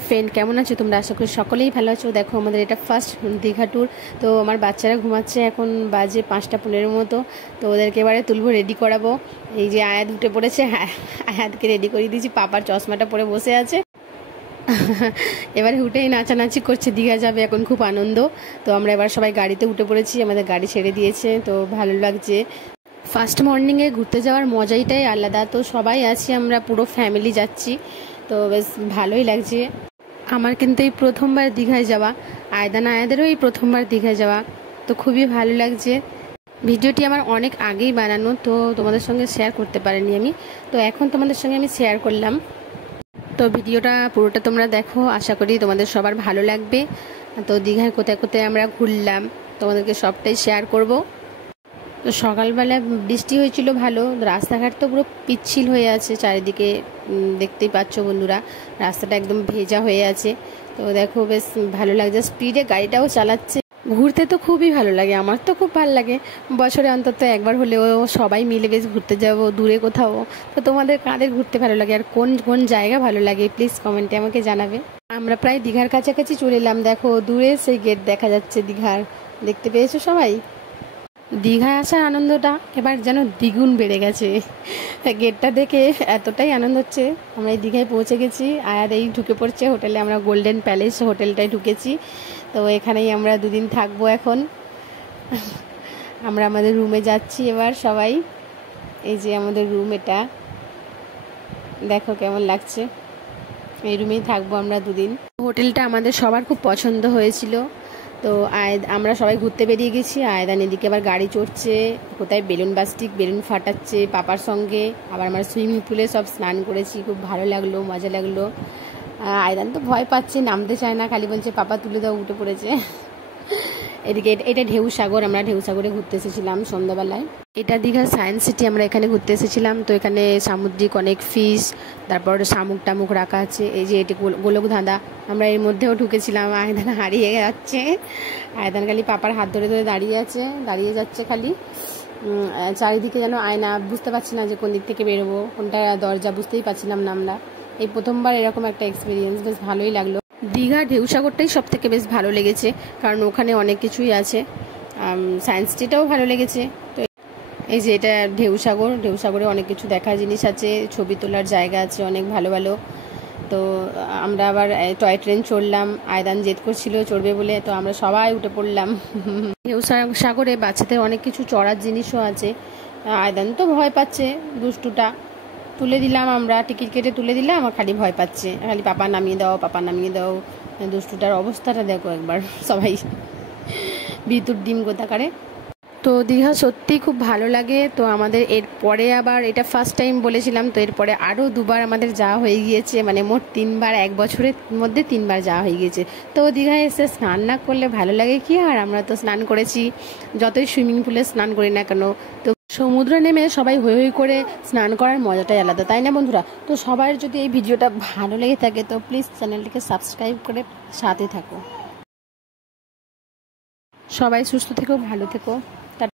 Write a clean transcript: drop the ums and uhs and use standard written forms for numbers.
Hi friend, কেমন আছো তোমরা? আশা করি সকলেই ভালো আছো। দেখো আমাদের এটা ফার্স্ট দীঘা ট্যুর। তো আমার বাচ্চারা ঘুমাচ্ছে, এখন বাজে 5:15 মতো। তো ওদেরকে এবারে তুলবো, রেডি করাবো। এই যে আয়াত উঠে পড়েছে, আয়াতকে রেডি করিয়ে দিয়েছি, পাপার চশমাটা পরে বসে আছে। এবারে উঠেই নাচানাচি করছে, দীঘা যাবে এখন, খুব আনন্দ। তো আমরা এবার সবাই গাড়িতে উঠে পড়েছি, আমাদের গাড়ি ছেড়ে দিয়েছে, তো ভালো লাগছে। ফার্স্ট মর্নিংয়ে ঘুরতে যাওয়ার মজাইটাই আলাদা। তো সবাই আছি, আমরা পুরো ফ্যামিলি যাচ্ছি, তো বেশ ভালোই লাগছে। আমার কিন্তু এই প্রথমবার দীঘায় যাওয়া, আয়াদেরও এই প্রথমবার দীঘায় যাওয়া, তো খুবই ভালো লাগছে। ভিডিওটি আমার অনেক আগেই বানানো, তো তোমাদের সঙ্গে শেয়ার করতে পারিনি আমি, তো এখন তোমাদের সঙ্গে আমি শেয়ার করলাম। তো ভিডিওটা পুরোটা তোমরা দেখো, আশা করি তোমাদের সবার ভালো লাগবে। তো দীঘায় কোথায় কোথায় আমরা ঘুরলাম তোমাদেরকে সবটাই শেয়ার করব। তো সকালবেলা বৃষ্টি হয়েছিল ভালো, রাস্তাঘাট তো পুরো পিচ্ছিল হয়ে আছে চারিদিকে, দেখতেই পাচ্ছ বন্ধুরা, রাস্তাটা একদম ভেজা হয়ে আছে। তো দেখো বেশ ভালো লাগছে, স্পিডে গাড়িটাও চালাচ্ছে। ঘুরতে তো খুবই ভালো লাগে, আমার তো খুব ভালো লাগে। বছরে অন্তত একবার হলেও সবাই মিলে বেশ ঘুরতে যাব দূরে কোথাও। তো তোমাদের কাদের ঘুরতে ভালো লাগে আর কোন কোন জায়গা ভালো লাগে প্লিজ কমেন্টে আমাকে জানাবে। আমরা প্রায় দীঘার কাছাকাছি চলে এলাম, দেখো দূরে সেই গেট দেখা যাচ্ছে দীঘার, দেখতে পেয়েছো সবাই? দীঘায় আসার আনন্দটা এবার যেন দ্বিগুণ বেড়ে গেছে। গেটটা দেখে এতটাই আনন্দ হচ্ছে। আমরা এই দীঘায় পৌঁছে গেছি, আর এই ঢুকে পড়ছে হোটেলে, আমরা গোল্ডেন প্যালেস হোটেলটায় ঢুকেছি। তো এখানেই আমরা দুদিন থাকবো এখন। আমরা আমাদের রুমে যাচ্ছি এবার সবাই। এই যে আমাদের রুম, এটা দেখো কেমন লাগছে। এই রুমেই থাকবো আমরা দুদিন। হোটেলটা আমাদের সবার খুব পছন্দ হয়েছিল। তো আমরা সবাই ঘুরতে বেরিয়ে গেছি, আয়দান এদিকে আবার গাড়ি চড়ছে, কোথায় বেলুন বাস্টিক বেলুন ফাটাচ্ছে পাপার সঙ্গে। আবার আমরা সুইমিং পুলে সব স্নান করেছি, খুব ভালো লাগলো, মজা লাগলো। আয়দান তো ভয় পাচ্ছে, নামতে চায় না, খালি বলছে পাপা তুলে দাও, উঠে পড়েছে। এদিকে এটা ঢেউ সাগর, আমরা ঢেউ সাগরে ঘুরতে এসেছিলাম সন্ধ্যাবেলায়। এটা দীঘার সায়েন্স সিটি, আমরা এখানে ঘুরতে এসেছিলাম। তো এখানে সামুদ্রিক অনেক ফিশ, তারপর শামুক টামুক রাখা আছে। এই যে এটি গোলক ধাঁধা, আমরা এর মধ্যেও ঢুকেছিলাম। আয়দান হারিয়ে যাচ্ছে, আয়দান খালি পাপার হাত ধরে ধরে দাঁড়িয়ে যাচ্ছে খালি। চারিদিকে যেন আয়না, বুঝতে পারছি না যে কোন দিক থেকে বেরোবো, কোনটা দরজা, বুঝতেই পারছিলাম না আমরা। এই প্রথমবার এরকম একটা এক্সপিরিয়েন্স, বেশ ভালোই লাগলো। দীঘার ঢেউসাগরটাই সব থেকে বেশ ভালো লেগেছে, কারণ ওখানে অনেক কিছুই আছে। সায়েন্স সিটিটাও ভালো লেগেছে। তো এই যে এটা ঢেউসাগরে অনেক কিছু দেখার জিনিস আছে, ছবি তোলার জায়গা আছে অনেক ভালো ভালো। তো আমরা আবার টয় ট্রেন চড়লাম, আয়দান জেদ করছিল চড়বে বলে, তো আমরা সবাই উঠে পড়লাম। ঢেউসাগরে বাচ্চাদের অনেক কিছু চড়ার জিনিসও আছে। আয়দান তো ভয় পাচ্ছে, দুষ্টুটা। তুলে দিলাম, আমরা টিকিট কেটে তুলে দিলাম, আমার খালি ভয় পাচ্ছে, খালি পাপা নামিয়ে দাও। দুষ্টুটার অবস্থাটা দেখো একবার, সবাই ভিতর ডিম গোতাকারে। তো দীঘা সত্যি খুব ভালো লাগে। তো আমাদের এরপরে আবার, এটা ফার্স্ট টাইম বলেছিলাম, তো এরপরে আরও দুবার আমাদের যাওয়া হয়ে গিয়েছে, মানে মোট 3বার, 1 বছরের মধ্যে 3বার যাওয়া হয়ে গিয়েছে। তো দীঘায় এসে স্নান না করলে ভালো লাগে কি? আর আমরা তো স্নান করেছি, যতই সুইমিং পুলে স্নান করি না কেন। তো সমুদ্রে নেমে সবাই হই হই করে স্নান করার মজাটাই আলাদা, তাই না বন্ধুরা? তো সবার যদি এই ভিডিওটা ভালো লেগে থাকে তো প্লিজ চ্যানেলটিকে সাবস্ক্রাইব করে সাথে থাকো। সবাই সুস্থ থেকো, ভালো থেকো।